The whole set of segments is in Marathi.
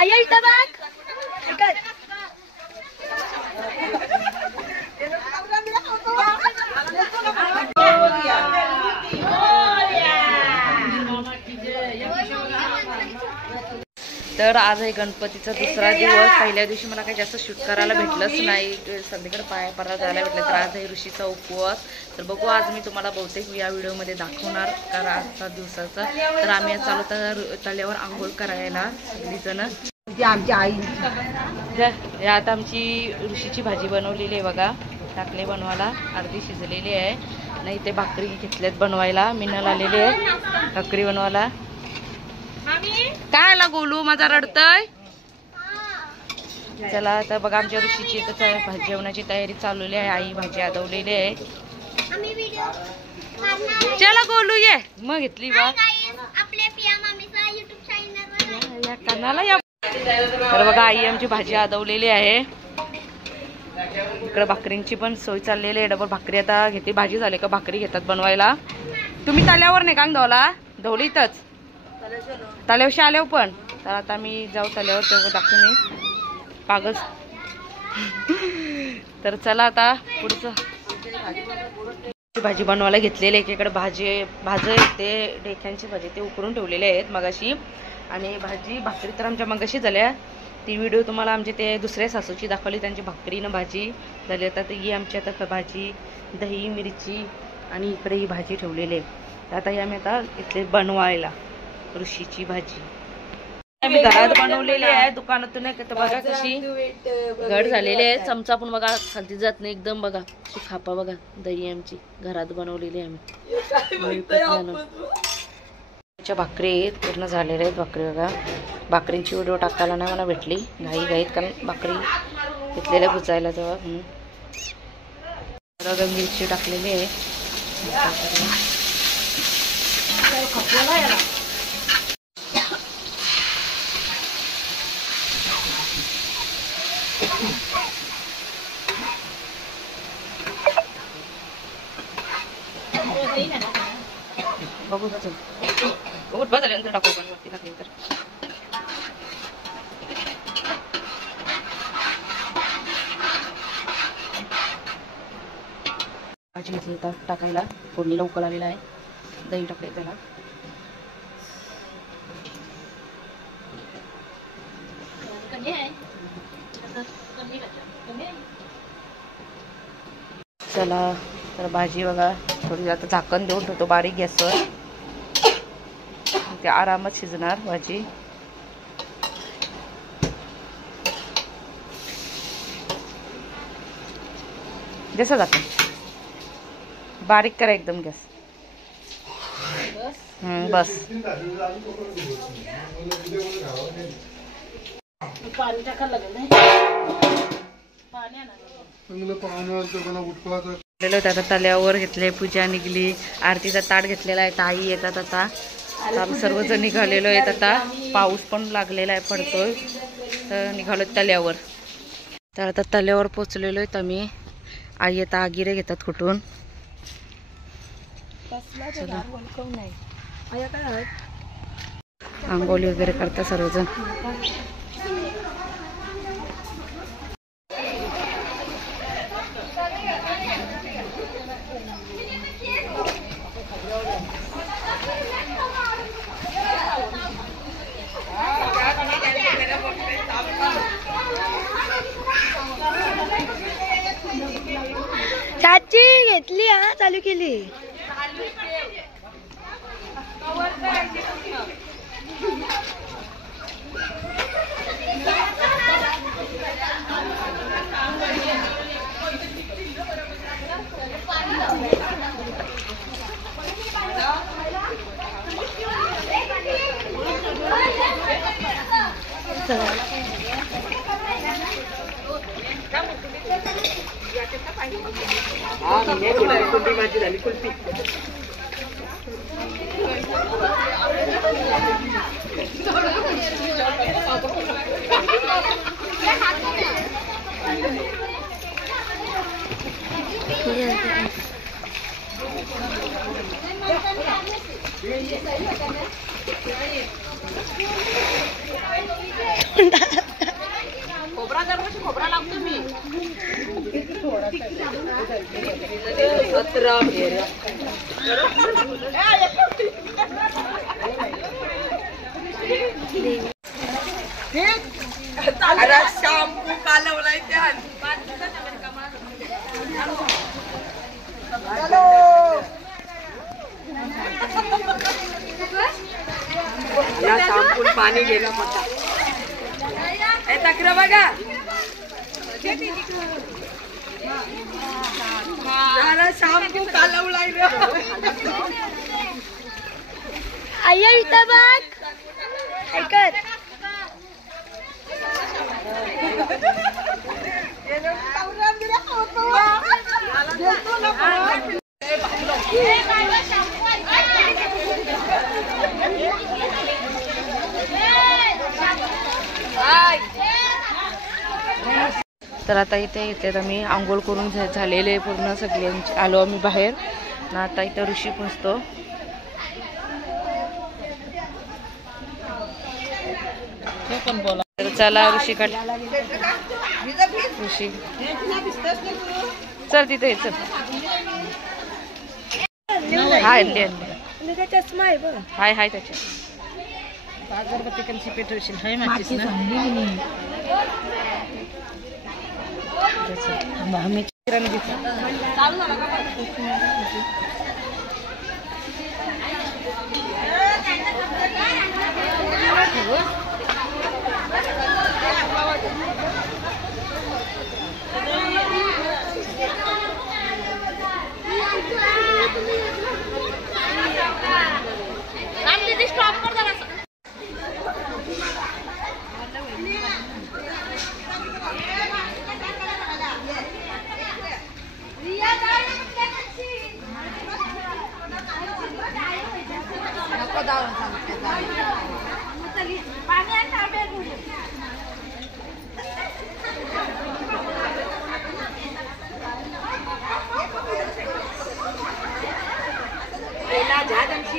आया इथं बघ. तर आज आहे गणपतीचा दुसरा दिवस. पहिल्या दिवशी मला काही जास्त शूट करायला भेटलंच नाही, संध्याकडे पाया पडा जायला भेटलं. तर आज आहे ऋषीचा उपवास. तर बघू आज मी तुम्हाला बहुतेक या व्हिडिओमध्ये दाखवणार कारण आजचा दिवसाचा. तर आम्ही चालू तळ्यावर आंघोळ करायला सगळीजण. आमची आई यात आमची ऋषीची भाजी बनवलेली आहे बघा, टाकले बनवायला, अर्धी शिजलेली आहे. नाही ते भाकरी घेतल्यात बनवायला, मिनल आलेली आहे भाकरी बनवायला. काय आला गोलू माझा रडतय. चला आता बघा आमच्या ऋषीची भाजी जेवणाची तयारी चालवली आहे. आई भाजी आदवलेली आहे. चला गोलू ये मग घेतली बा या कानाला या. तर बघा आई आमची भाजी आदवलेली आहे. इकडे भाकरींची पण सोय चाललेली आहे. डबल भाकरी आता घेते. भाजी झाली का भाकरी घेतात बनवायला. तुम्ही तल्यावर नाही का धवला धवलीतच तल्यावशी आल्यावर पण. तर आता मी जाऊ तल्यावर तेव्हा दाखवून पागल. तर चला आता पुढचं भाजी बनवायला घेतलेली. एकीकडे भाजी ते डेख्यांची भाजी ते उकरून ठेवलेले आहेत मगाशी. आणि भाकरी तर आमच्या मगाशी झाल्या. ती व्हिडिओ तुम्हाला आमचे ते दुसऱ्या सासूची दाखवली, त्यांची भाकरीनं भाजी झाली. आता ही आमची आता भाजी दही मिरची आणि इकडे ही भाजी ठेवलेली आहे. तर आता ही आम्ही आता इथले बनवायला ऋषीची भाजी आम्ही घरात बनवलेली आहे. दुकानातून बघा कशी घट झालेली आहे. चमचा पण बघा खालती जात नाही एकदम. बघा अशी खापा बघा. दही आमची घरात बनवलेली आहे आम्ही. भाकरी पूर्ण झालेल्या आहेत. भाकरी बघा, भाकरींची व्हिडिओ टाकायला नाही मला भेटली घाईत कारण भाकरी घेतलेल्या भुजायला तेव्हा. मिरची टाकलेली आहे. बघू झाल्यानंतर टाकू पण वरती टाकल्यानंतर. भाजी घेतली टाकायला. फोडणीला उकळ आलेला आहे. दही टाकले त्याला. चला तर भाजी बघा थोडी आता झाकण देऊन ठेवतो बारीक गॅसवर. ते आरामात शिजणार भाजी. जसं झाकण बारीक करा एकदम गॅस. बस पाणी टाकायला लागेल. आता तल्यावर घेतले. पूजा निघली. आरतीचा ताट घेतलेला आहे. ताई येतात आता. आम्ही सर्वजण निघालेलो आहेत. आता पाऊस पण लागलेला आहे पडतोय. तर निघालो तल्यावर. तर आता तल्यावर पोचलेलो आहेत आम्ही. आई आता आगिरे घेतात कुठून. आंघोळी वगैरे करतात सर्वजण. चाची घेतली हा चालू केली. भाजी झाली कुल्फी. खोबरा दरवर्षी खोबरा लावतो मी. शॅम्पू कालवलाय त्या शॅम्पून पाणी गेलं तक्र बघा शॅम्पू कालवलाय आया इथं बघ ऐकत तर आता इथे येते आम्ही आंघोळ करून झालेले पूर्ण सगळ्यांचे आलो आम्ही बाहेर ना. आता इथं ऋषी पुजतो. तर चला ऋषीकडे. ऋषी चल तिथे चल. हाय आणले चष्मा आहे बघ. हाय हाय त्याच्या अगरबत्ती कंची पेटवशील हाय मातीच ना.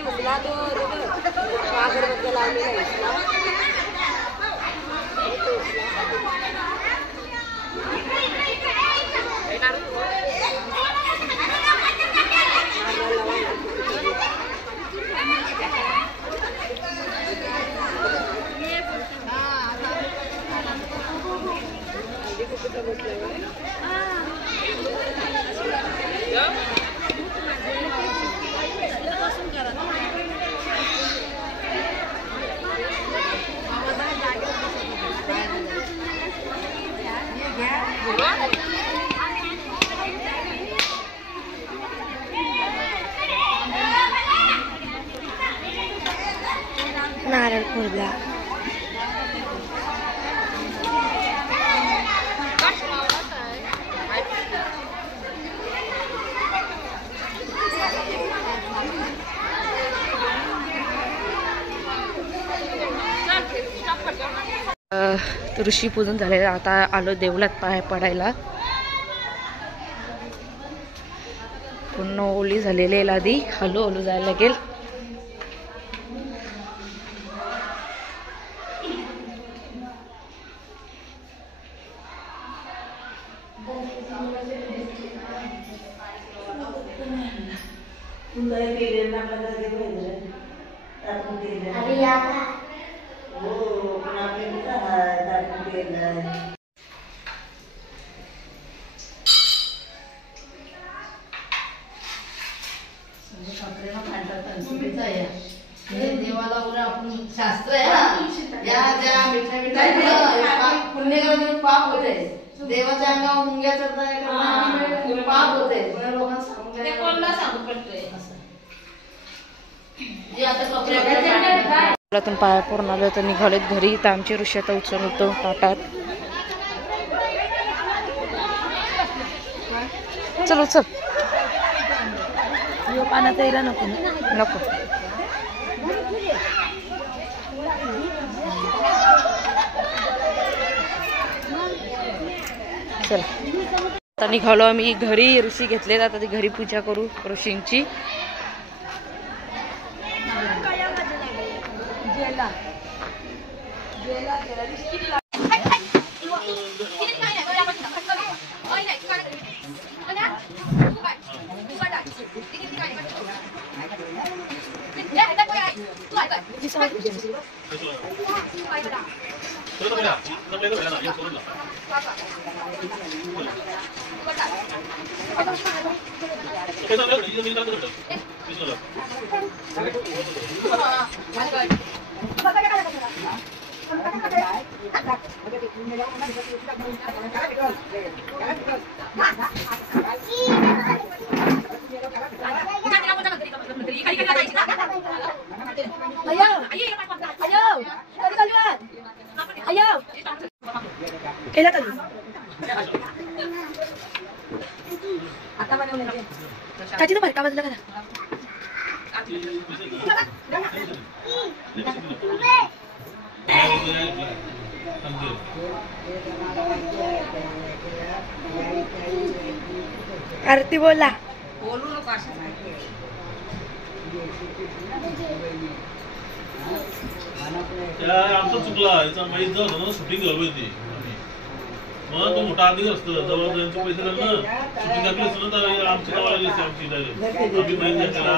उचला तो अगरबत्ती लावलेला नारळ फोडला. ऋषी पूजन झाले. आता आलो देवळात पाय पडायला. पूर्ण ओली झालेली लादी हलू हलू जायला लागेल. देवाला आपण शास्त्र आहे या ज्या मिठ्या मिठ्या पुण्य पाप होते. देवाच्या अंगावर मुंग्या चढताय पाप होते. लोकांना सांगू पडतोय जे आता कपड्यातून पाया पडून आलो तर निघालेत घरी. तर आमची ऋषी आता उचलून होतो ताटात. चल उचल. पाण्याचा यायला नको नको. चल आता निघालो आम्ही घरी. ऋषी घेतले आता ती घरी पूजा करू ऋषींची. जेला त्याची तर भरका बाजूला करा. आरती बोला. बोलू नको असं. आमचं चुकला याचा माहीत झालं ना शूटिंग घालू येते मग तो मोठा अधिक असतं जवळ त्यांचे पैसे झाले ना शूटिंग घातली असतं ना तर आमची गावाला गेली आमची डायरेक्ट आम्ही माहिती त्याला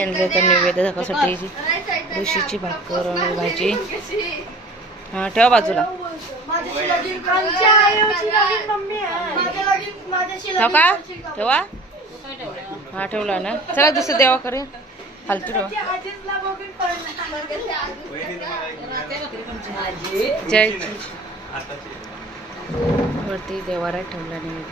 आणले तर नैवेद्य दाखवासाठी ऋषीची भाकर आणि भाजी. हा ठेवा बाजूला. का ठेवा. हा ठेवला ना. चला दुसरं देवा करेल फालतू ठेवा. जय वरती देवारा ठेवला नाही.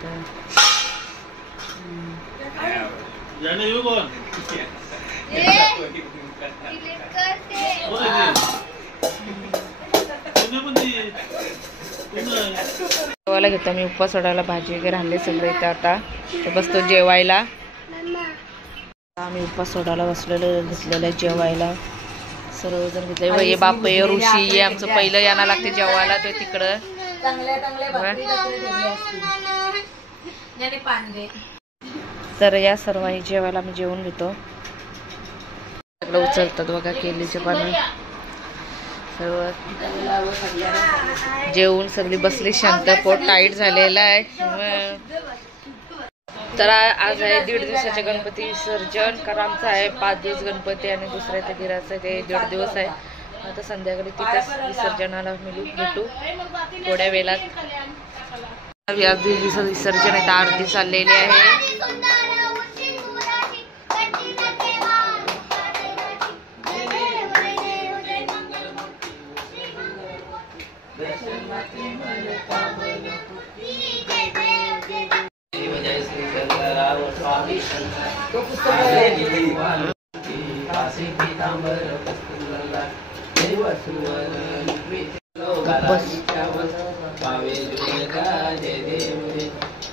जेवायला घेतो मी. उपवास सोडायला भाजी वगैरे आणले सगळे इथं. आता तर बसतो जेवायला. आम्ही उपवास सोडायला बसलेलो घेतलेलं जेवायला सर्वजण घेतले. हे बाप ऋषी हे आमचं पहिलं याना लागते जेवायला. ते तिकडं तर या सर्व जेवायला आम्ही जेवून घेतो. सगळं उचलतात बघा केलीचे पानं सर्व. जेवून सगळी बसली शांत. पोट टाईट झालेला आहे. तर आज आहे 1.5 दिवसाचे गणपती विसर्जन. कारण आमचं आहे 5 दिवस गणपती आणि दुसऱ्या त्या दिराचं ते 1.5 दिवस आहे. आता संध्याकाळी तिथेच विसर्जनाला भेटू थोड्या वेळात. आज विसर्जन आहे. आरती चाललेली आहे.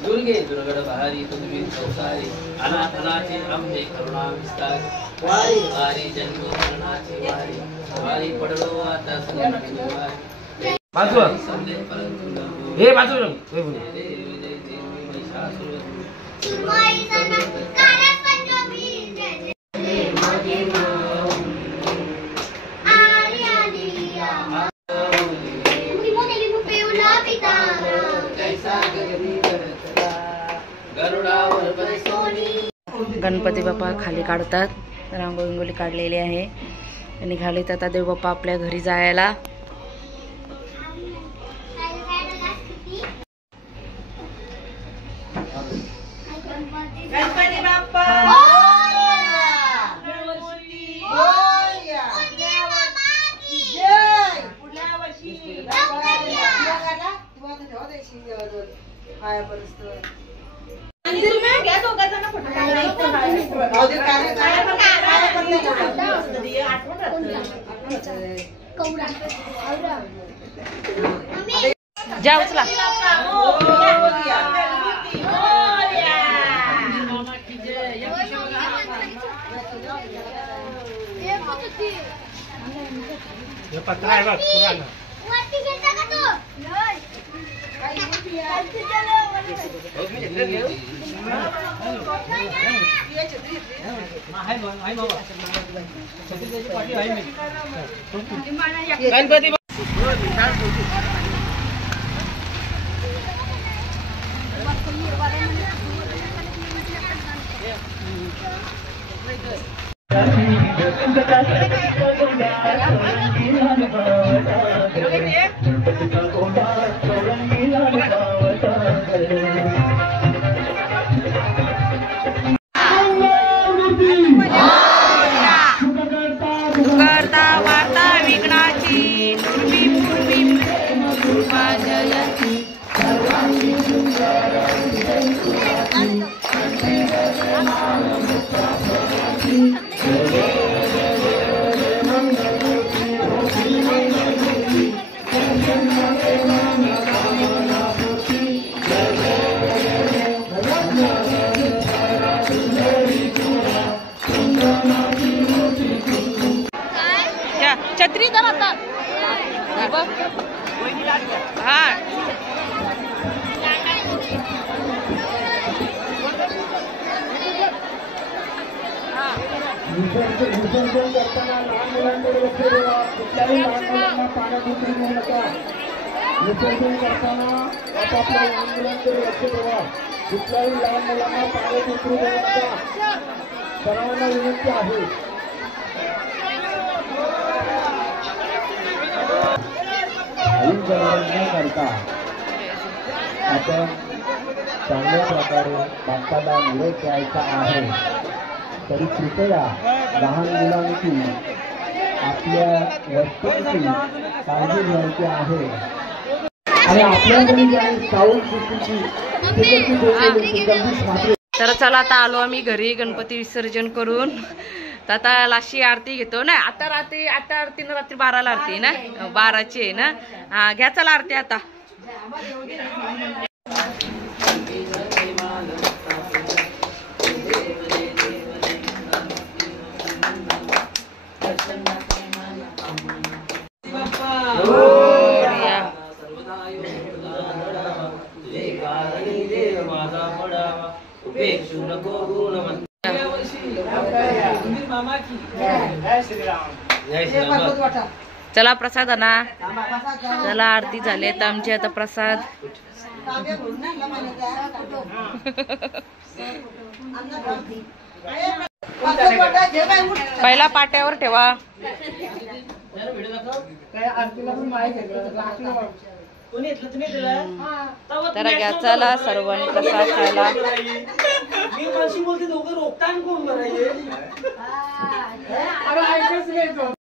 दुर्गे दुर्गड भारी तुझी संसारी अनाथनाची आंबे करुणा विस्तार वारी वारी जन्म मरणाची वारी वारी पडलो आता संवारी बाजूला हे बाजूला गणपती बाप्पा खाली काढतात. रांगोळी काढलेली आहे आणि निघालेत आता देव बाप्पा आपल्या घरी जायला. गणपती बाप्पा जा उचला. पत्र आहे बघ पुराण. गणपती करता वार्ता विघ्नाची पूर्वी पूर्वी जयंती छत्री धर आता हा विसर्जन करताना लहान मुलांकडे लक्ष देवा. कुठल्याही लहान मुलांना पाण्यात उतरू देऊ नका. विसर्जन करताना आपापल्या लहान मुलांकडे लक्ष देवा. कुठल्याही लहान मुलांना पाण्यात उतरू देऊ नका. सर्वांना विनंती आहे. न करता आपण चांगल्या प्रकारे बाप्पाला निरोप द्यायचा आहे. तरी कृपया लहान मुलांची आपल्या वस्तूंची काळजी घ्यायची आहे आणि आपल्याकडे जी आहे साऊंड सिस्टीमची. तर चला आता आलो आम्ही घरी गणपती विसर्जन करून. तर आता लाशी आरती घेतो ना. आता आरती ना रात्री 12ला आरती ना 12ची आहे ना. हा घ्या चला आरती आता. चला प्रसाद आणा. चला आरती झाली आता आमची. आता प्रसाद पहिला पाट्यावर ठेवा. तर घ्या चला सर्वांनी प्रसाद खायला.